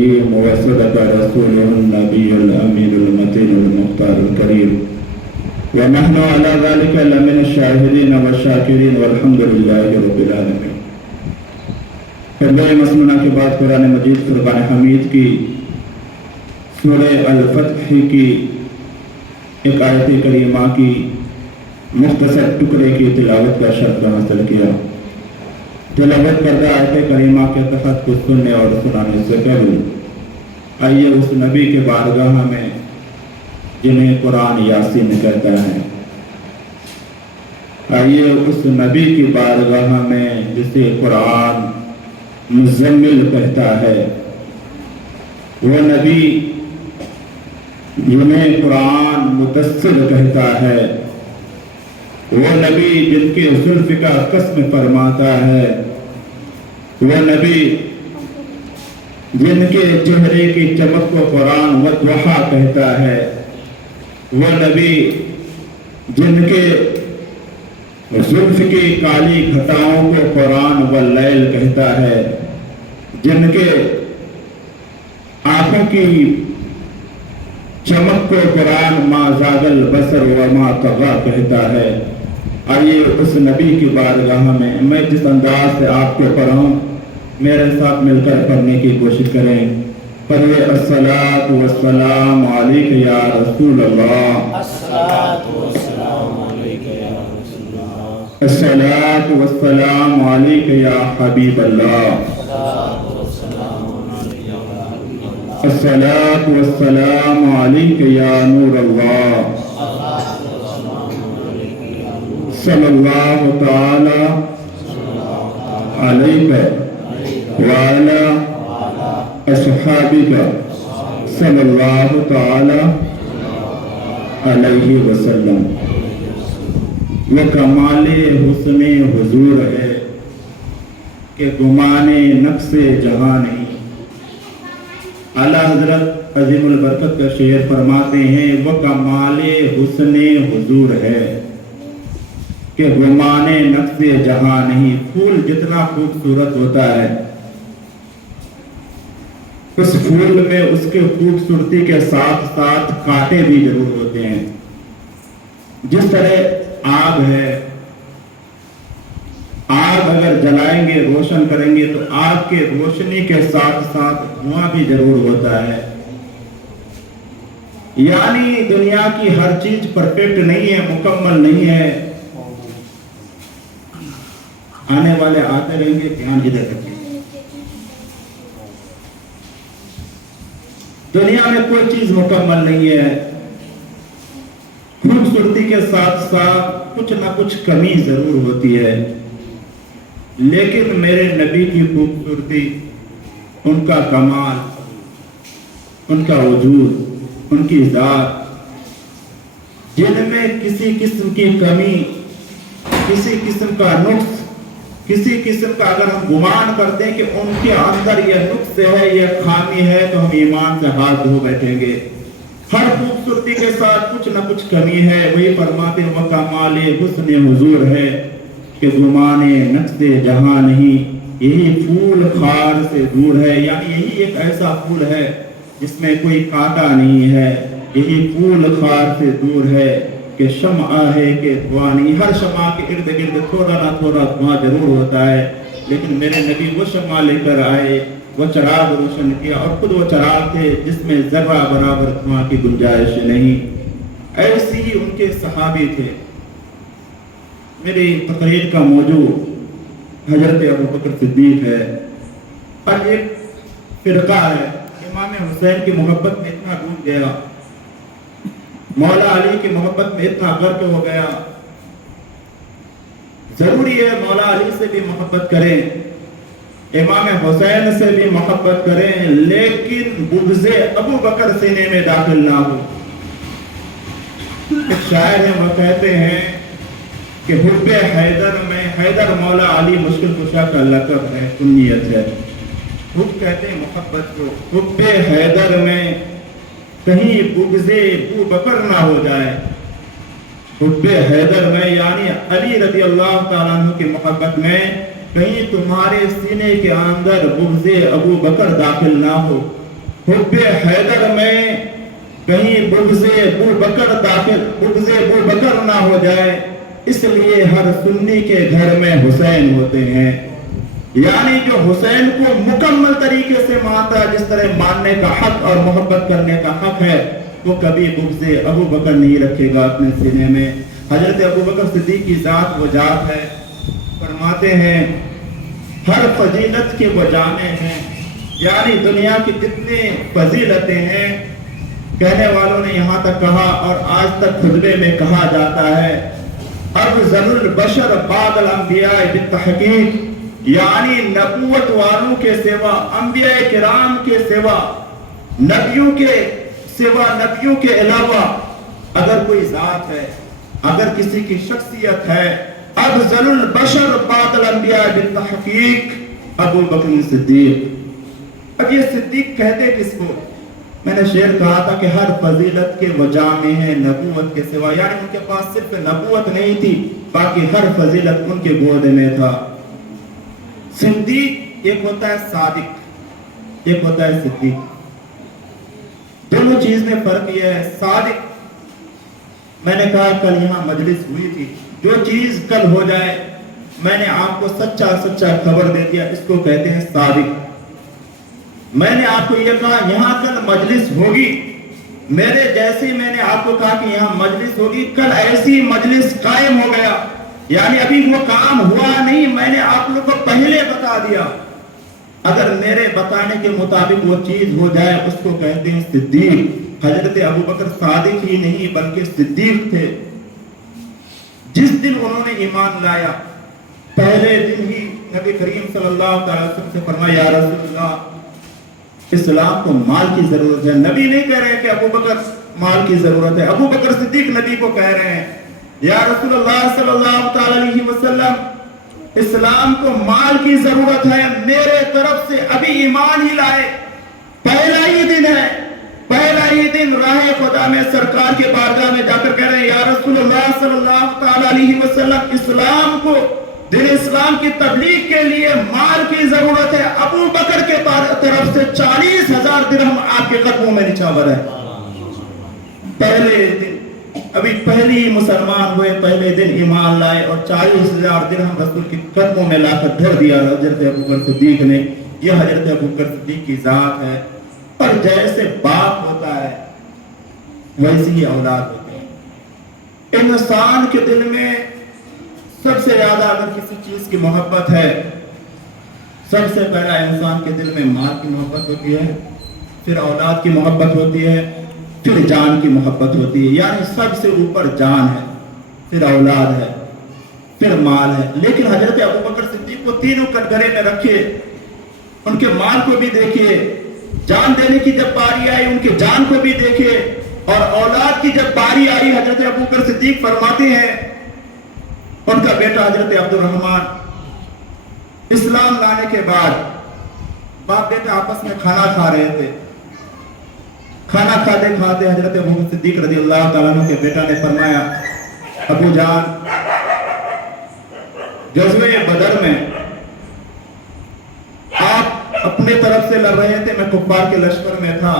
وصدق رسوله النبي الأمين المتين المختار الكريم ونحن على ذلك لمن الشاهدين والشاكرين والحمد لله رب العالمين. قبلہ مسمونہ کے بعد قرآن مجید فرقان حمید کی سورہ الفتح کی ایک آیت کریمہ کی مختصر ٹکڑے کی تلاوت کا شرف حاصل کیا. تلاوت کردہ آیت کریمہ کے تحت کچھ سننے اور سنانے سے قبل آئیے اس نبی کے بارگاہ میں جنہیں قرآن یاسین کہتا ہے، آئیے اس نبی کی بارگاہ میں جسے قرآن مزمل کہتا ہے، وہ نبی جنہیں قرآن مدثر کہتا ہے، وہ نبی جن کے زلف کا قسم فرماتا ہے، وہ نبی جن کے چہرے کی چمک کو قرآن والضحیٰ کہتا ہے، وہ نبی جن کے زلف کی کالی گھٹاؤں کو قرآن واللیل کہتا ہے، جن کے آنکھوں کی چمک کو قرآن ما زاغ البصر وما طغیٰ کہتا ہے. آئیے اس نبی کی بارگاہ میں جس انداز سے آپ کو پڑھاؤں میرے ساتھ مل کر پڑھنے کی کوشش کریں. پڑھیے الصلاۃ والسلام علیک یا رسول اللہ، الصلاۃ والسلام علیک یا رسول اللہ، الصلاۃ والسلام علیک یا حبیب اللہ، الصلاۃ والسلام علیک یا نور اللہ، صلی اللہ تعالی علیک وعلی اصحابک صلی اللہ تعالی علیہ وسلم. وہ کمال حسن حضور ہے کہ گمان نقص جہاں نہیں. اعلیٰ حضرت عظیم البرکت کا شعر فرماتے ہیں وہ کمال حسن حضور ہے کہ گمان نقص جہاں نہیں. پھول جتنا خوبصورت ہوتا ہے اس پھول میں اس کے خوبصورتی کے ساتھ ساتھ کانٹے بھی ضرور ہوتے ہیں. جس طرح آگ ہے، آگ اگر جلائیں گے روشن کریں گے تو آگ کے روشنی کے ساتھ ساتھ دھواں بھی ضرور ہوتا ہے. یعنی دنیا کی ہر چیز پرفیکٹ نہیں ہے، مکمل نہیں ہے. آنے والے آتے رہیں گے، دھیان ادھر رکھیں. دنیا میں کوئی چیز مکمل نہیں ہے. خوبصورتی کے ساتھ ساتھ کچھ نہ کچھ کمی ضرور ہوتی ہے، لیکن میرے نبی کی خوبصورتی، ان کا کمال، ان کا وجود، ان کی ذات، جن میں کسی قسم کی کمی، کسی قسم کا نقص، کسی قسم کا اگر ہم گمان کرتے ہیں کہ ان کے اندر یہ نقص ہے، یہ خامی ہے، تو ہم ایمان سے ہاتھ دھو بیٹھیں گے. ہر خوبصورتی کے ساتھ کچھ نہ کچھ کمی ہے. وہی فرماتے ہیں وہ کمال حسن حضور ہے کہ گمان نقص جہاں نہیں. یہی پھول خار سے دور ہے، یعنی یہی ایک ایسا پھول ہے جس میں کوئی کانٹا نہیں ہے. یہی پھول خار سے دور ہے کہ شمع ہے کہ دھواں نہیں. ہر شمع کے ارد گرد تھوڑا نہ تھوڑا دھواں ضرور ہوتا ہے، لیکن میرے نبی وہ شمع لے کر آئے، وہ چراغ روشن کیا، اور خود وہ چراغ تھے جس میں ذرہ برابر دھواں کی گنجائش نہیں. ایسی ہی ان کے صحابی تھے. میری تقریر کا موضوع حضرت ابوبکر صدیق ہے، اور ایک فرقہ ہے امام حسین کی محبت میں اتنا ڈوب گیا، مولا علی کی محبت میں اتنا غرق ہو گیا. ضروری ہے مولا علی سے بھی محبت کریں، امام حسین سے بھی محبت کریں، لیکن بغض ابو بکر سینے میں داخل نہ ہو. ایک شاعر ہے وہ کہتے ہیں کہ حب حیدر میں، حیدر مولا علی مشکل کشا کا لقب ہے، کنیت ہے. حب کہتے ہیں محبت کو. حب حیدر میں کہیں بغض ابو بکر نہ ہو جائے. حب حیدر میں یعنی علی رضی اللہ تعالیٰ عنہ کی محبت میں کہیں تمہارے سینے کے اندر بغض ابو بکر داخل نہ ہو. حب حیدر میں کہیں بغض ابو بکر نہ ہو جائے، اس لیے ہر سنی کے گھر میں حسین ہوتے ہیں۔ یعنی جو حسین کو مکمل طریقے سے مانتا ہے، جس طرح ماننے کا حق اور محبت کرنے کا حق ہے، وہ کبھی بغض ابو بکر نہیں رکھے گا اپنے سینے میں۔ حضرت ابو بکر صدیق کی ذات وہ ذات ہے، فرماتے ہیں ہر فضیلت کے وہ جامع ہیں، یعنی دنیا کی جتنی فضیلتیں ہیں، کہنے والوں نے یہاں تک کہا اور آج تک خطبے میں کہا جاتا ہے، افضل البشر بعد الانبیاء بالتحقیق، یعنی نبوت والوں کے سوا، انبیاء کرام کے سوا، نبیوں کے علاوہ اگر کوئی ذات ہے، اگر کسی کی شخصیت ہے، افضل البشر بعد الانبیاء بالتحقیق ابو بکر صدیق۔ اب یہ صدیق کہتے کس کو؟ میں نے شعر کہا تھا کہ ہر فضیلت کے وہ جامع ہیں نبوت کے سوا، یعنی ان کے پاس صرف نبوت نہیں تھی، باقی ہر فضیلت ان کے گود میں تھا۔ صدیق ایک ہوتا ہے صادق، ایک ہوتا ہے صدیق، دونوں چیز میں فرق یہ ہے۔ صادق، میں نے کہا کل یہاں مجلس ہوئی تھی، جو چیز کل ہو جائے میں نے آپ کو سچا خبر دے دیا، اس کو کہتے ہیں صادق۔ میں نے آپ کو یہ کہا یہاں کل مجلس ہوگی، میرے جیسے میں نے آپ کو کہا کہ یہاں مجلس ہوگی، کل ایسی مجلس قائم ہو گیا، یعنی ابھی وہ کام ہوا نہیں، میں نے آپ لوگ کو پہلے بتا دیا۔ اگر میرے بتانے کے مطابق وہ چیز ہو جائے، اس کو کہتے ہیں صدیق۔ حضرت ابو بکر صادق ہی نہیں بلکہ صدیق تھے۔ جس دن انہوں نے ایمان لایا، پہلے دن ہی نبی کریم صلی اللہ علیہ وسلم سے فرمایا، یا رسول اللہ، اسلام کو مال کی ضرورت ہے۔ نبی نہیں کہہ رہے کہ ابو بکر مال کی ضرورت ہے، ابو بکر صدیق نبی کو کہہ رہے ہیں، یا رسول اللہ صلی اللہ علیہ وسلم، اسلام کو مال کی ضرورت ہے، میرے طرف سے ابھی ایمان ہی لائے، پہلا ہی دن ہے، پہلا ہی دن راہ خدا میں سرکار کے بارگاہ میں جا کر کہہ رہے ہیں، یا رسول اللہ صلی اللہ علیہ وسلم، اسلام کو، دین اسلام کی تبلیغ کے لیے مال کی ضرورت ہے۔ ابو بکر کے طرف سے 40,000 درہم آپ کے قدموں میں نچھاور ہے۔ پہلے دن، ابھی پہلی مسلمان ہوئے، پہلے دن ایمان لائے اور 40,000 درہم رسول کے قدموں میں لا کر دھر دیا حضرت ابو بکر صدیق نے۔ یہ حضرت ابو بکر صدیق کی ذات ہے۔ پر جیسے باپ ہوتا ہے ویسی ہی اولاد ہوتے ہیں۔ انسان کے دل میں سب سے زیادہ اگر کسی چیز کی محبت ہے، سب سے پہلا انسان کے دل میں مال کی محبت ہوتی ہے، پھر اولاد کی محبت ہوتی ہے، پھر جان کی محبت ہوتی ہے، یعنی سب سے اوپر جان ہے، پھر اولاد ہے، پھر مال ہے۔ لیکن حضرت ابو بکر صدیق کو تینوں کٹگرے میں رکھے، ان کے مال کو بھی دیکھیے، جان دینے کی جب باری آئی ان کے جان کو بھی دیکھیے، اور اولاد کی جب باری آئی حضرت ابو بکر صدیق فرماتے ہیں، ان کا بیٹا حضرت عبد الرحمن اسلام لانے کے بعد باپ بیٹا آپس میں کھانا کھا رہے تھے، کھانا کھاتے کھاتے حضرت ابو بکر صدیق رضی اللہ تعالیٰ عنہ کے بیٹا نے فرمایا، ابو جان، غزوہ بدر میں آپ اپنے طرف سے لڑ رہے تھے، میں کفار کے لشکر میں تھا،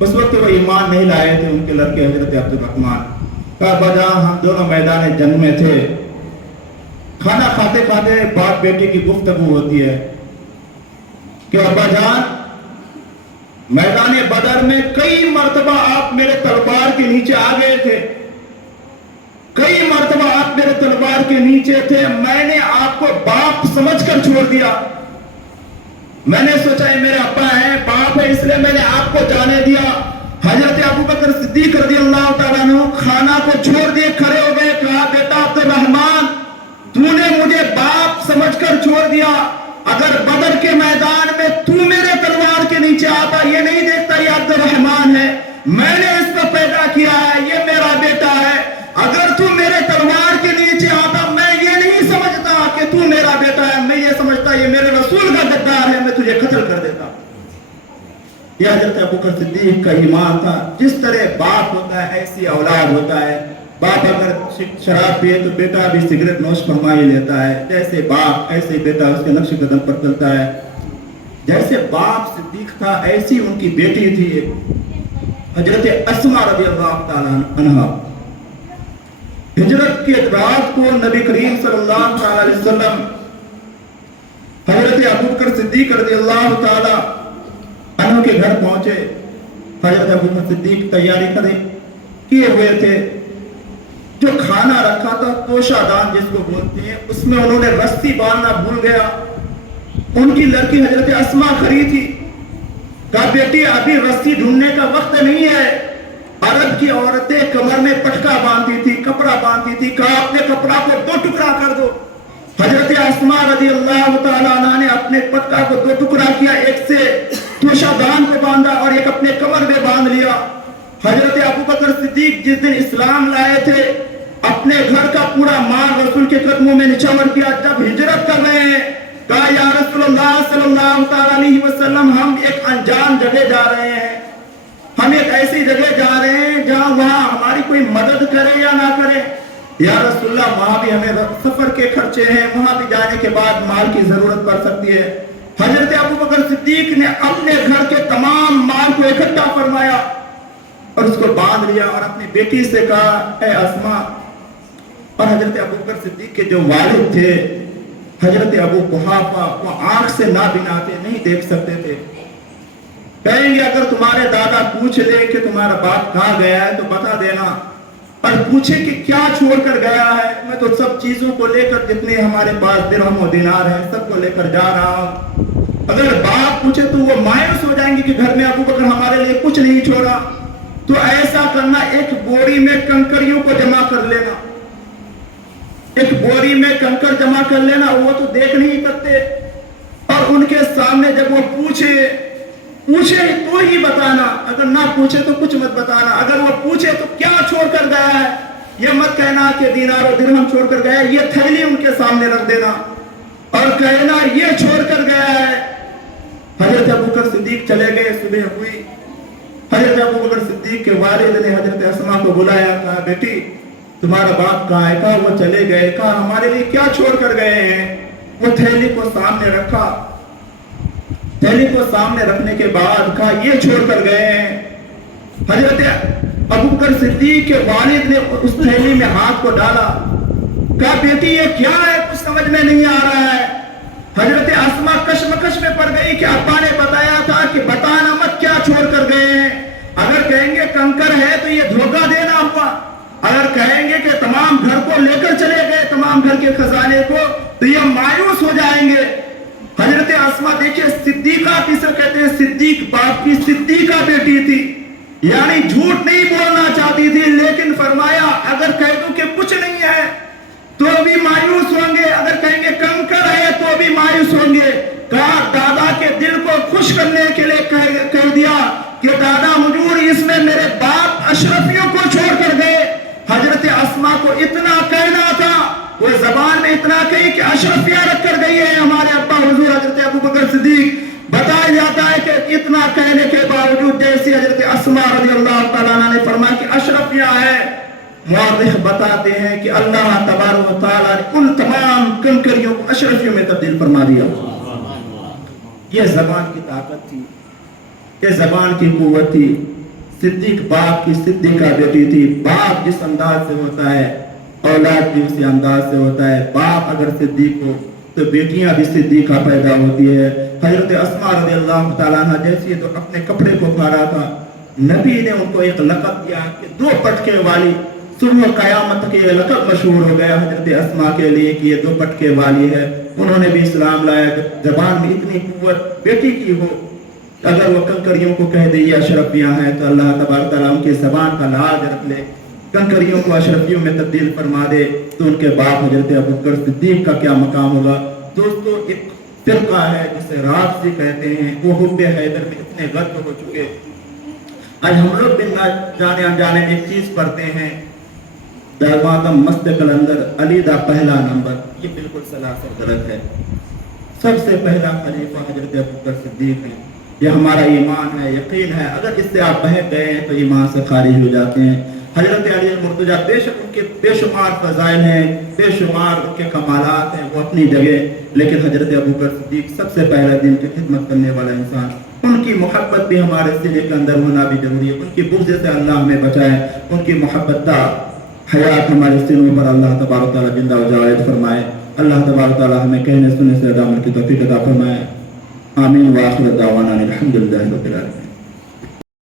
اس وقت وہ ایمان نہیں لائے تھے ان کے لڑکے حضرت عبد الرحمن۔ کہا ابا جان، ہم دونوں میدان جنگ میں تھے، کھانا کھاتے کھاتے باپ بیٹے کی گفتگو ہوتی ہے کہ ابا جان، میدان بدر میں کئی مرتبہ آپ میرے تلوار کے نیچے آ گئے تھے، کئی مرتبہ آپ میرے تلوار کے نیچے تھے، میں نے آپ کو باپ سمجھ کر چھوڑ دیا، میں نے سوچا یہ میرے ابا ہیں، باپ ہے، اس لیے میں نے آپ کو جانے دیا۔ حضرت ابو بکر صدیق رضی اللہ تعالیٰ عنہ کھانا کو چھوڑ دیے کھڑے ہو گئے، کہا بیٹا عبد الرحمن، تو نے مجھے باپ سمجھ کر چھوڑ دیا، اگر بدر کے میدان میں تو میرے تلوار کے نیچے آتا، یہ نہیں دیکھتا یہ عبد الرحمن ہے، میں نے اس کو پیدا کیا ہے، یہ میرا بیٹا ہے، اگر تو میرے تلوار کے نیچے آتا، میں یہ نہیں سمجھتا کہ تو میرا بیٹا ہے، میں یہ سمجھتا یہ میرے رسول کا غدار ہے، میں تجھے قتل کر دیتا۔ یہ حضرت ابو بکر صدیق کا ایمان تھا۔ جس طرح باپ ہوتا ہے ایسی اولاد ہوتا ہے، باپ اگر شراب پیے تو بیٹا بھی سگریٹ نوش فرما ہی لیتا ہے، جیسے باپ ایسے بیٹا اس کے نقش قدم پر چلتا ہے۔ جیسے باپ صدیق تھا ایسی ان کی بیٹی تھی حضرت اسما رضی اللہ تعالیٰ عنہا. ہجرت کے رات کو نبی کریم صلی اللہ علیہ وسلم حضرت ابوبکر صدیق رضی اللہ تعالیٰ عنہ کے گھر پہنچے. حضرت ابوبکر صدیق تیاری کیے ہوئے تھے. جو کھانا رکھا تھا توشہ دان جس کو بولتے ہیں, اس میں انہوں نے رسی باندھنا بھول گیا. ان کی لڑکی حضرت اسما کھڑی تھی. کہا بیٹی ابھی رسی ڈھونڈنے کا وقت نہیں ہے. عرب کی عورتیں کمر میں پٹکا باندھتی تھی, کپڑا باندھتی تھی. کہا اپنے کپڑا کو 2 ٹکڑا کر دو. حضرت اسما رضی اللہ تعالیٰ عنہ نے اپنے پٹکا کو 2 ٹکڑا کیا, ایک سے توشہ دان پہ باندھا اور ایک اپنے کمر میں باندھ لیا. حضرت ابوبکر صدیق جس دن اسلام لائے تھے اپنے گھر کا پورا مال رسول کے قدموں میں نچھاور کیا. جب ہجرت کر رہے ہیں کہا یا رسول اللہ صلی اللہ علیہ وسلم ہم ایک انجان جگہ جا رہے ہیں, ہم ایک ایسی جگہ جا رہے ہیں جہاں وہاں ہماری کوئی مدد کرے یا نہ کرے. یا رسول اللہ وہاں بھی ہمیں سفر کے خرچے ہیں, وہاں بھی جانے کے بعد مال کی ضرورت پڑ سکتی ہے. حضرت ابوبکر صدیق نے اپنے گھر کے تمام مال کو اکٹھا فرمایا اور اس کو باندھ لیا اور اپنی بیٹی سے کہا اے اسما. اور حضرت ابوبکر صدیق کے جو والد تھے حضرت ابو قحافہ, وہ آنکھ سے نابینا تھے, نہیں دیکھ سکتے تھے. کہیں گے اگر تمہارے دادا پوچھ لے کہ تمہارا باپ کہاں گیا ہے تو بتا دینا, اور پوچھے کہ کیا چھوڑ کر گیا ہے, میں تو سب چیزوں کو لے کر جتنے ہمارے پاس درہم و دینار ہیں سب کو لے کر جا رہا ہوں. اگر باپ پوچھے تو وہ مایوس ہو جائیں گے کہ گھر میں ابوبکر ہمارے لیے کچھ نہیں چھوڑا. تو ایسا کرنا, ایک بوری میں کنکریوں کو جمع کر لینا, ایک بوری میں کنکر جمع کر لینا. وہ تو دیکھ نہیں سکتے, اور ان کے سامنے جب وہ پوچھے تو ہی بتانا, اگر نہ پوچھے تو کچھ مت بتانا. اگر وہ پوچھے تو کیا چھوڑ کر گیا ہے یہ مت کہنا کہ دینار و درہم چھوڑ کر گیا ہے, یہ تھیلی ان کے سامنے رکھ دینا اور کہنا یہ چھوڑ کر گیا ہے. حضرت ابوبکر صدیق چلے گئے. صبح ہوئی, حضرت ابوبکر صدیق کے والد نے حضرت اسما کو بلایا, کہا بیٹی تمہارا باپ کہاں ہے؟ کہا وہ چلے گئے. کہا ہمارے لیے کیا چھوڑ کر گئے ہیں؟ وہ تھیلی کو سامنے رکھا. تھیلی کو سامنے رکھنے کے بعد کہا یہ چھوڑ کر گئے ہیں. حضرت ابوبکر صدیق کے والد نے اس تھیلی میں ہاتھ کو ڈالا. کہا بیٹی یہ کیا ہے, کچھ سمجھ میں نہیں آ رہا ہے. حضرت اسما کشمکش میں پڑ گئی کہ ابا نے بتایا تھا کہ بتانا مت کیا چھوڑ کر گئے ہیں. اگر کہیں گے کنکر ہے تو یہ دھوکہ دینا ہوا, اگر کہیں گے کہ تمام گھر کو لے کر چلے گئے, تمام گھر کے خزانے کو, تو یہ مایوس ہو جائیں گے. حضرت اسما دیکھیں صدیقہ کسے کہتے ہیں, صدیق باپ کی صدیقہ بیٹی تھی, یعنی جھوٹ نہیں بولنا چاہتی تھی. لیکن فرمایا اگر کہہ دوں کہ کچھ نہیں ہے تو بھی مایوس ہوں گے, اگر کہیں گے کنکر ہے تو بھی مایوس ہوں گے. کہا دادا کے دل کو خوش کرنے کے لیے کہہ دیا کہ دادا حضور اس میں میرے باپ اشرفیوں کو چھوڑ کر گئے. حضرت اسما کو اتنا کہنا تھا, وہ زبان میں اتنا کہی کہ اشرفیاں رکھ کر گئی ہے ہمارے ابا حضور حضرت ابوبکر صدیق. بتایا جاتا ہے کہ اتنا کہنے کے باوجود جیسی حضرت اسما رضی اللہ تعالیٰ عنہ نے فرمایا کہ اشرفیاں ہیں, مورخ بتاتے ہیں کہ اللہ تبارک و تعالیٰ نے ان تمام کنکریوں کو اشرفیوں میں تبدیل فرما دیا. یہ زبان کی طاقت تھی, یہ زبان کی قوت تھی. صدیق باپ کی صدیقہ بیٹی تھی. باپ جس انداز سے ہوتا ہے اولاد بھی اسی انداز سے ہوتا ہے. باپ اگر صدیق ہو تو بیٹیاں بھی صدیقہ پیدا ہوتی ہے. حضرت اسما رضی اللہ تعالیٰ عنہ جیسی تو اپنے کپڑے کو پھاڑا تھا, نبی نے ان کو ایک لقب دیا کہ 2 پٹکے والی. صبح قیامت کے یہ لقب مشہور ہو گیا حضرت اسما کے لیے کہ یہ 2 پٹکے والی ہے. انہوں نے بھی اسلام لایا. زبان میں اتنی قوت بیٹی کی ہو, اگر وہ کنکریوں کو کہہ دے یہ اشرفیاں ہیں تو اللہ تبارک تعالیٰ ان کی زبان کا لاج رکھ لے, کنکریوں کو اشرفیوں میں تبدیل فرما دے, تو ان کے باپ حضرت ابوبکر صدیق کا کیا مقام ہوگا. دوستو ایک فرقہ ہے جسے رافضی کہتے ہیں, وہ حب حیدر میں اتنے غرق ہو چکے. آج ہم لوگ بھی نہ جانے انجانے ایک چیز پڑھتے ہیں, دروازم مست قلندر علی دا پہلا نمبر. یہ بالکل سلاسل غلط ہے. سب سے پہلا خلیفہ حضرت ابوبکر صدیق ہے. یہ ہمارا ایمان ہے, یقین ہے. اگر اس سے آپ بہک گئے ہیں تو ایمان سے خارج ہو جاتے ہیں. حضرت علی المرتضیٰ بے شک ان کے بے شمار فضائل ہیں، بے شمار ان کے کمالات ہیں، وہ اپنی جگہ، لیکن حضرت ابوبکر صدیق سب سے پہلا دین کی خدمت کرنے والا انسان، ان کی محبت بھی ہمارے سینے کے اندر ہونا بھی ضروری ہے، ان کی بغض سے اللہ ہمیں بچائے، ان کی محبت کا حیات ہمارے سینوں پر اللہ تبارک و تعالیٰ زندہ و جاوید فرمائے۔ اللہ تبارک و تعالیٰ ہمیں کہنے سننے سے عمل کی توفیق عطا فرمائے۔ آمین وآخر دعوانا الحمدللہ رب العالمین۔